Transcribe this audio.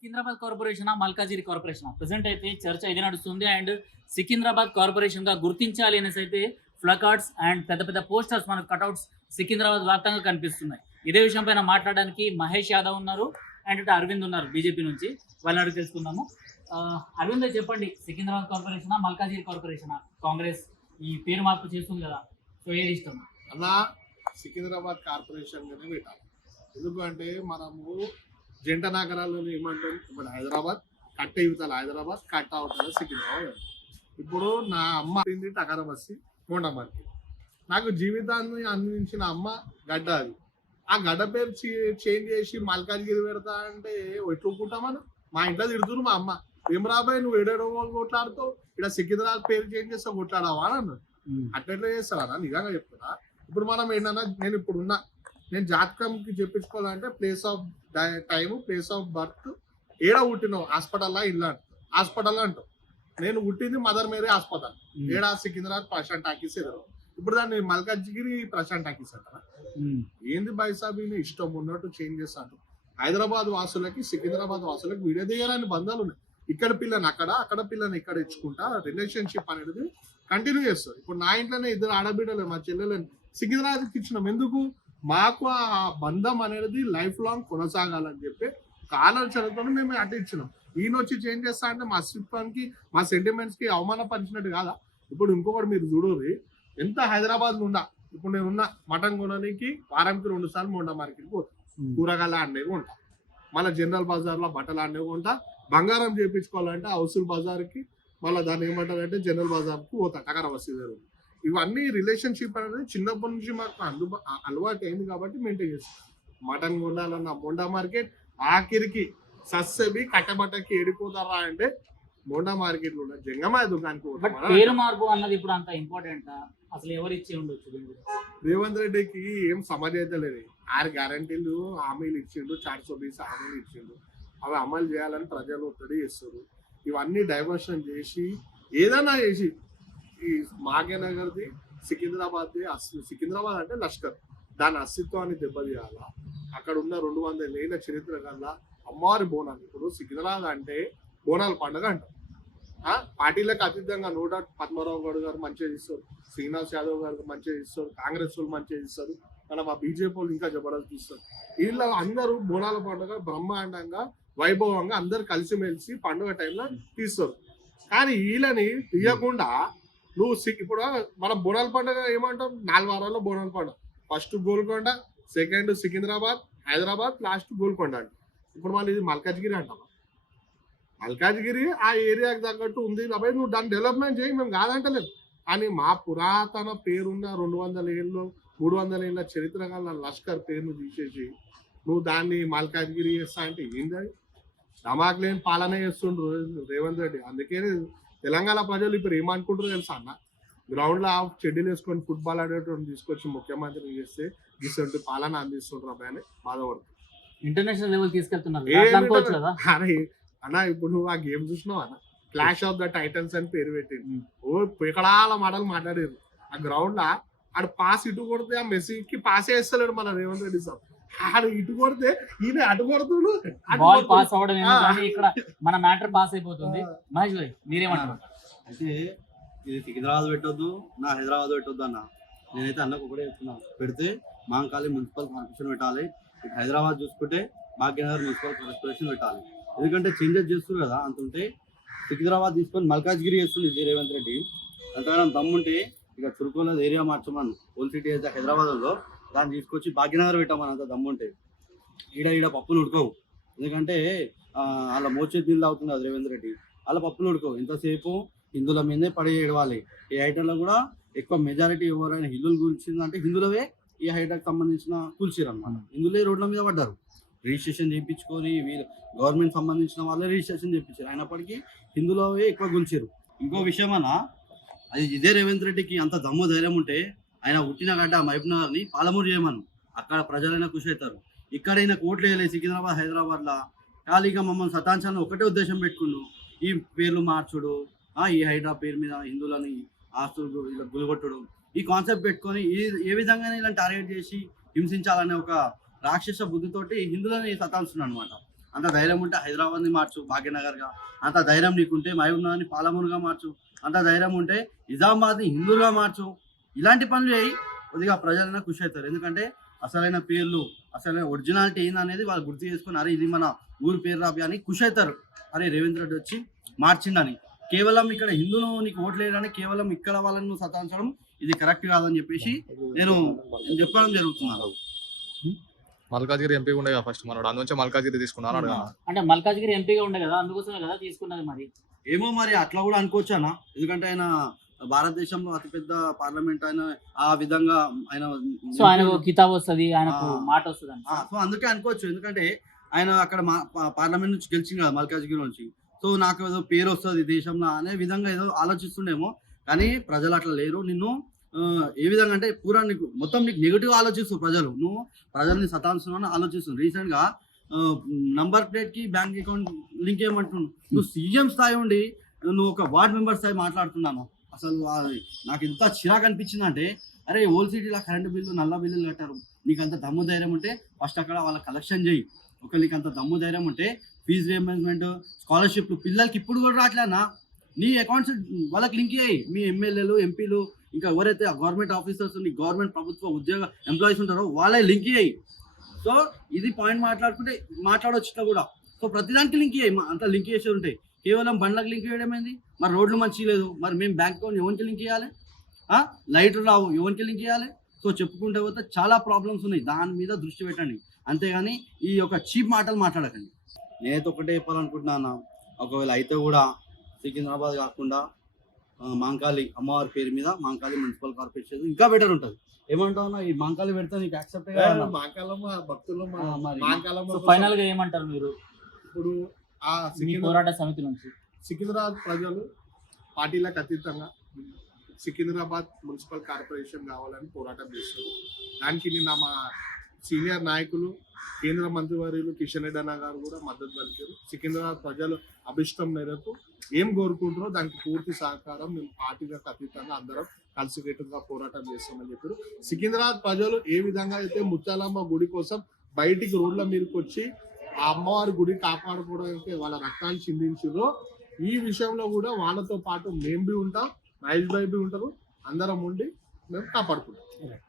Secunderabad corporation Malkajgiri corporation? Present అయితే చర్చ ఇది నడుస్తుంది. అండ్ సికింద్రాబాద్ కార్పొరేషన్గా గుర్తించాలి అనేసి అయితే ఫ్లకార్డ్స్ అండ్ పెద్ద పెద్ద పోస్టర్స్ మనకు కటౌట్స్ సికింద్రాబాద్ వ్యాప్తంగా కనిపిస్తున్నాయి. ఇదే విషయం పైన మాట్లాడడానికి మహేష్ యాదవ్ ఉన్నారు అండ్ ఇటు అరవింద్ ఉన్నారు బీజేపీ నుంచి. వాళ్ళని అడుగు తెలుసుకుందాము. అరవింద్ చెప్పండి సికింద్రాబాద్ కార్పొరేషన్ మల్కాజిరి కార్పొరేషన్? కాంగ్రెస్ ఈ పేరు మార్పు చేస్తుంది కదా సో ఏది ఇష్టం? సికింద్రాబాద్ కార్పొరేషన్ పెట్టాలి. ఎందుకంటే మనము జంట నగరాల్లో ఏమంటాం ఇప్పుడు హైదరాబాద్ కట్ట ఇవతల హైదరాబాద్ కట్ట అవతల సికింద్రాబాద్ ఇప్పుడు నా అమ్మ తింది టకర బస్సి కొండమర్కి నాకు జీవితాన్ని అందించిన అమ్మ గడ్డ అది. ఆ గడ్డ పేరు చేంజ్ చేసి మల్కాజ్గిరి పెడతా అంటే ఎట్లుకుంటాం మనం? మా ఇంట్లో తిడుతురు మా అమ్మ. ఏం రాబాయ్ నువ్వు ఏడేడో కొట్లాడుతావు? ఇక్కడ సికింద్రాబాద్ పేరు చేంజ్ చేస్తే కొట్లాడావా అని అన్నాడు. అట్లా చేస్తారా? నిజంగా చెప్తున్నా. ఇప్పుడు మనం ఏంటన్నా నేను ఇప్పుడు ఉన్నా నేను జాతకంకి చెప్పించుకోవాలంటే place of time place of birth ఏడ పుట్టినావు హాస్పిటల్లో ఇల్లు అంట హాస్పిటల్ అంటావు. నేను పుట్టింది మదర్ మేరీ హాస్పిటల్. ఏడా సికింద్రాబాద్ ప్రశాంత్ టాకీస్ ఎదురు ఇప్పుడు దాన్ని మల్కాజ్గిరి ప్రశాంత్ టాకీస్ అంటారా? ఏంది బైసాబీని ఇష్టం ఉన్నట్టు చేంజ్ చేస్తాను హైదరాబాద్ వాసులకి సికింద్రాబాద్ వాసులకి వీడియో దిగరాని బంధాలు ఉన్నాయి. ఇక్కడ పిల్లని అక్కడ అక్కడ పిల్లని ఇక్కడ ఇచ్చుకుంటా రిలేషన్షిప్ అనేది కంటిన్యూ చేస్తారు ఇప్పుడు నా ఇంట్లోనే ఇద్దరు ఆడబిడ్డలు మా చెల్లెలని సికింద్రాబాద్కి ఇచ్చినాం. ఎందుకు? మాకు ఆ బంధం అనేది లైఫ్ లాంగ్ కొనసాగాలని చెప్పి కాలాచరణతో మేము అటు ఇచ్చినాం. ఈయన వచ్చి చేంజ్ చేస్తా అంటే మా అస్తిత్వానికి మా సెంటిమెంట్స్కి అవమానపరిచినట్టు కాదా? ఇప్పుడు ఇంకొకటి మీరు చూడరు ఎంత హైదరాబాద్ ఉండా? ఇప్పుడు నేను ఉన్న మటన్ కొనడానికి వారానికి రెండు సార్లు మొండ మార్కెట్కి కూరగాయలు ఆడినవి కొంటా. మళ్ళీ జనరల్ బజార్లో బట్టలు ఆడినవి కొంటా. బంగారం చేయించుకోవాలంటే హౌసుల్ బజార్కి మళ్ళీ దాన్ని ఏమంటారు అంటే జనరల్ బజార్కి పోతా. టకర వసతి ఇవన్నీ రిలేషన్షిప్ అనేది చిన్నప్పటి నుంచి మాకు అందుబా అలవాటు అయింది కాబట్టి మెయింటైన్ చేస్తాం మటన్ కొనాలన్న బొండా మార్కెట్ ఆఖరికి సస్సబి కట్టబట్టకి ఏడిపోతారా అంటే బొండా మార్కెట్లో జంగమాయ దుకాణానికి పేరు మార్పు అన్నది ఇప్పుడు అంత ఇంపార్టెంట్ అసలు ఎవరు ఇచ్చి ఉండొచ్చు? రేవంత్ రెడ్డికి ఏం సమాజత లేదు. ఆరు గ్యారంటీలు హామీలు ఇచ్చిండు చార్ సో బీస్ హామీలు ఇచ్చిండు. అవి అమలు చేయాలని ప్రజలు ఒత్తిడి చేస్తారు ఇవన్నీ డైవర్షన్ చేసి ఏదైనా చేసి ఈ మాగేనగర్ది సికింద్రాబాద్ది సికింద్రాబాద్ అంటే లష్కర్. దాని అస్తిత్వాన్ని దెబ్బతీయాలా? అక్కడ ఉన్న రెండు వందల ఏళ్ళ చరిత్ర కల్లా అమ్మవారి బోనాలు. ఇప్పుడు సికింద్రాబాద్ అంటే బోనాల పండుగ అంటాం. పార్టీలకు అతీతంగా నో డౌట్ పద్మరావు గౌడ్ గారు మంచిగా ఇస్తారు శ్రీనివాస్ యాదవ్ గారు మంచిగా ఇస్తారు కాంగ్రెస్ వాళ్ళు మంచిగా ఇస్తారు మన మా బీజేపీ వాళ్ళు ఇంకా జబర్దస్త్ ఇస్తారు వీళ్ళ అందరూ బోనాల పండుగ బ్రహ్మాండంగా వైభవంగా అందరు కలిసిమెలిసి పండుగ టైంలో తీస్తారు. కానీ వీళ్ళని తీయకుండా నువ్వు సి- ఇప్పుడు మనం బోనాల పండుగ ఏమంటాం? నాలుగు వారాల్లో బోనాల పండుగ. First Golconda second Secunderabad Hyderabad last Golconda అంట. ఇప్పుడు మన ఇది మల్కాజ్గిరి అంటాం మల్కాజ్గిరి ఆ ఏరియాకి తగ్గట్టు ఉంది. కాబట్టి నువ్వు దాన్ని డెవలప్మెంట్ చేయి మేము కాదంటలేదు. కానీ మా పురాతన పేరున్న రెండు వందల ఏళ్ళు మూడు వందల ఏళ్ళ చరిత్ర గల లష్కర్ పేరును తీసేసి నువ్వు దాన్ని మల్కాజ్గిరి చేస్తా అంటే ఏంది అది? దమాక్ లేని పాలన చేస్తుండ్రు రేవంత్ రెడ్డి. అందుకే తెలంగాణ ప్రజలు ఇప్పుడు ఏమనుకుంటారో తెలుసా అన్న? గ్రౌండ్లో చెడ్డీలు వేసుకొని ఫుట్బాల్ ఆడేటువంటి తీసుకొచ్చి ముఖ్యమంత్రి చేస్తే ఇటువంటి పాలన అందిస్తుండ్రు అబ్బాయి అని బాధపడుతుంది ఇంటర్నేషనల్ లెవెల్ తీసుకెళ్తున్నారు. అన్న ఇప్పుడు నువ్వు ఆ గేమ్ చూసినావు అన్న? క్లాష్ ఆఫ్ ద టైటన్స్ అని పేరు పెట్టింది ఓ పికడాల మాటలు మాట్లాడారు ఆ గ్రౌండ్ లా ఆడు పాస్ ఇటు కొడితే ఆ మెస్సీకి పాస్ వేస్తలేడు మన రేవంత్ రెడ్డి సార్ ఆడు ఇటు కొడితే ఈయన అటు కొడుతుడు అటు బాల్. పాస్ అవ్వడం ఇక్కడ మన మ్యాటర్ పాస్ అయిపోతుంది. మహేష్ భాయ్ మీరేమంటారు? అయితే ఇది సికింద్రాబాద్ పెట్టొద్దు నా హైదరాబాద్ పెట్టొద్దు అన్న. నేనైతే అన్నకు ఒకటే చెప్తున్నాను పెడితే మాంకాళి మున్సిపల్ కార్పొరేషన్ పెట్టాలి. ఇటు హైదరాబాద్ చూసుకుంటే భాగ్యనగర్ మున్సిపల్ కార్పొరేషన్ పెట్టాలి. ఎందుకంటే చేంజెస్ చేస్తారు కదా అంత ఉంటే సికింద్రాబాద్ తీసుకొని మల్కాజ్గిరి చేస్తుంది ఇది రేవంత్ రెడ్డి. అంతగానం దమ్ముంటే ఇక చురుకుల ఏరియా మార్చమని. ఓల్ సిటీ అయితే హైదరాబాద్లో. దాన్ని తీసుకొచ్చి భాగ్యనగర్ పెట్టమని అంత దమ్ముంటే. ఈడ ఈడ పప్పులు ఉడకవు. ఎందుకంటే అలా మోచేతి నీళ్ళు అవుతుంది అది రేవంత్ రెడ్డి. అలా పప్పులు ఉడకవు. ఎంతసేపు హిందువుల మీదే పడి ఏడవాలి. ఈ ఐటంలో కూడా ఎక్కువ మెజారిటీ ఎవరైనా హిందువులు కూల్చిందంటే హిందువులవే ఈ హైటకు సంబంధించిన కూల్చారు అనమాట హిందువులే రోడ్ల మీద పడ్డారు. రిజిస్ట్రేషన్ చేయించుకొని వీళ్ళు గవర్నమెంట్ సంబంధించిన వాళ్ళే రిజిస్ట్రేషన్ చేయించారు. అయినప్పటికీ హిందువులవే ఎక్కువ కూల్చారు ఇంకో విషయం అన్న అది ఇదే రేవంత్ రెడ్డికి అంత దమ్ము ధైర్యం ఉంటే ఆయన పుట్టిన గడ్డ మహబూబ్నగర్ని పాలమూరు చేయమను. అక్కడ ప్రజలైనా ఖుషి అవుతారు ఇక్కడైనా కోట్లు వేయలేదు సికింద్రాబాద్ హైదరాబాద్లో ఖాళీగా మమ్మల్ని సతాంశాలను ఒకటే ఉద్దేశం పెట్టుకున్నాడు ఈ పేర్లు మార్చుడు ఆ, ఈ హైడ్రా పేరు మీద హిందువులని ఆస్తులు ఇలా గులగొట్టడు ఈ కాన్సెప్ట్ పెట్టుకొని ఈ ఏ విధంగా ఇలా టార్గెట్ చేసి హింసించాలనే ఒక రాక్షస బుద్ధితోటి హిందువులని సతాంశం అనమాట అంత ధైర్యం ఉంటే హైదరాబాద్ని మార్చు భాగ్యనగర్గా. అంత ధైర్యం నీకుంటే మహబూబ్నగర్ని పాలమూరుగా మార్చు. అంత ధైర్యం ఉంటే నిజామాబాద్ని హిందువులుగా మార్చు. ఇలాంటి పనులు చేయి కొద్దిగా ప్రజలైనా ఖుషి అవుతారు. ఎందుకంటే అసలైన పేర్లు అసలైన ఒరిజినాలిటీ ఏందనేది వాళ్ళు గుర్తు చేసుకుని అరే ఇది మన ఊరు పేరు రాబి అని ఖుషి అవుతారు. అరే రేవంత్ రెడ్డి వచ్చి మార్చిండని. కేవలం ఇక్కడ హిందువులు నీకు ఓట్లు వేయడానికి కేవలం ఇక్కడ వాళ్ళని నువ్వు సతాయించడం ఇది కరెక్ట్ కాదని చెప్పేసి నేను నేను చెప్పడం జరుగుతున్నాను మల్కాజ్గిరి ఎంపీ ఉండే కదా ఫస్ట్ మనోడు. అందుకే మల్కాజ్గిరి తీసుకున్నాను అడగా అంటే మల్కాజ్గిరి ఎంపీగా ఉండే కదా అందుకోసమే కదా తీసుకున్నది మరి. ఏమో మరి అట్లా కూడా అనుకోవచ్చానా ఎందుకంటే ఆయన భారతదేశంలో అతిపెద్ద పార్లమెంట్ ఆయన ఆ విధంగా ఆయన సో ఆయనకు కితాబ్ వస్తుంది ఆయనకు ఆ. మాట వస్తుంది సో అందుకే అనుకోవచ్చు. ఎందుకంటే ఆయన అక్కడ పార్లమెంట్ నుంచి గెలిచింది కదా మల్కాజ్గిరి నుంచి. సో నాకు ఏదో పేరు వస్తుంది దేశంలో అనే విధంగా ఏదో ఆలోచిస్తుండేమో. కానీ ప్రజలు అట్లా లేరు. నిన్ను ఏ విధంగా అంటే పూరా నీకు మొత్తం నీకు నెగిటివ్ ఆలోచిస్తారు ప్రజలు. నువ్వు ప్రజల్ని సతాంస్తున్నావు రీసెంట్ రీసెంట్గా నంబర్ ప్లేట్కి బ్యాంక్ అకౌంట్ లింక్ ఏమంటున్నావు నువ్వు సీఎం స్థాయి ఉండి నువ్వు ఒక వార్డ్ మెంబర్ స్థాయి మాట్లాడుతున్నాను. అసలు నాకు ఎంత చిరాకు అనిపించింది అంటే అరే ఓల్ సిటీలో కరెంటు బిల్లు నల్ల బిల్లులు కట్టారు. నీకు అంత దమ్ము ధైర్యం ఉంటే ఫస్ట్ అక్కడ వాళ్ళ కలెక్షన్ చేయి. ఒక నీకు అంత దమ్ము ధైర్యం ఉంటే ఫీజు రియంబర్స్మెంట్ స్కాలర్షిప్ పిల్లలకి ఇప్పుడు కూడా రావట్లేనా నీ అకౌంట్స్ వాళ్ళకి లింక్ చేయి. మీ ఎమ్మెల్యేలు ఎంపీలు ఇంకా ఎవరైతే గవర్నమెంట్ ఆఫీసర్స్ నీ గవర్నమెంట్ ప్రభుత్వ ఉద్యోగ ఎంప్లాయీస్ ఉంటారో వాళ్ళే లింక్ చేయి. సో ఇది పాయింట్ మాట్లాడుకుంటే మాట్లాడవచ్చు కూడా. సో ప్రతిదానికి లింక్ చేయి. అంత లింక్ చేసి ఉంటాయి కేవలం బండ్లకు లింక్ చేయడం ఏంది? మరి రోడ్లు మంచి లేదు. మరి మేము బ్యాంక్ అకౌంట్ ఎవరికి లింక్ చేయాలి? లైట్లు రావు. ఎవరికి లింక్ చేయాలి? సో చెప్పుకుంటే పోతే చాలా ప్రాబ్లమ్స్ ఉన్నాయి. దాని మీద దృష్టి పెట్టండి. అంతేగాని ఈ యొక్క చీప్ మాటలు మాట్లాడకండి. నేనైతే ఒకటే చెప్పాలనుకుంటున్నాను ఒకవేళ అయితే కూడా సికింద్రాబాద్ కాకుండా మాంకాళి అమ్మవారి పేరు మీద మాంకాళి మున్సిపల్ కార్పొరేషన్ ఇంకా బెటర్ ఉంటుంది. ఏమంటావు? ఈ మాంకాళి పెడితే నీకు యాక్సెప్ట్ మా కాలం భక్తులు ఫైనల్గా ఏమంటారు మీరు? ఇప్పుడు ఆ పోరాట సమితి నుంచి. సికింద్రాబాద్ ప్రజలు పార్టీలకు అతీతంగా సికింద్రాబాద్ మున్సిపల్ కార్పొరేషన్ కావాలని పోరాటం చేస్తారు దానికి నిన్న మా సీనియర్ నాయకులు కేంద్ర మంత్రివర్యులు కిషన్ రెడ్డి అన్న గారు కూడా మద్దతు పలికారు. సికింద్రాబాద్ ప్రజలు అభిష్టం మేరకు ఏం కోరుకుంటారో దానికి పూర్తి సహకారం మేము పార్టీలకు అతీతంగా అందరం కలిసికట్టుగా పోరాటం చేస్తామని చెప్పారు. సికింద్రాబాద్ ప్రజలు ఏ విధంగా అయితే ముత్యాలమ్మ గుడి కోసం బయటికి రోడ్ల మీదకి వచ్చి ఆ అమ్మవారి గుడి కాపాడుకోవడానికి వాళ్ళ రక్తాన్ని చిందించారు ఈ విషయంలో కూడా వాళ్ళతో పాటు మేము బి ఉంటాం మహేష్ బై బి ఉంటారు అందరం ఉండి మేము కాపాడుకుంటాం.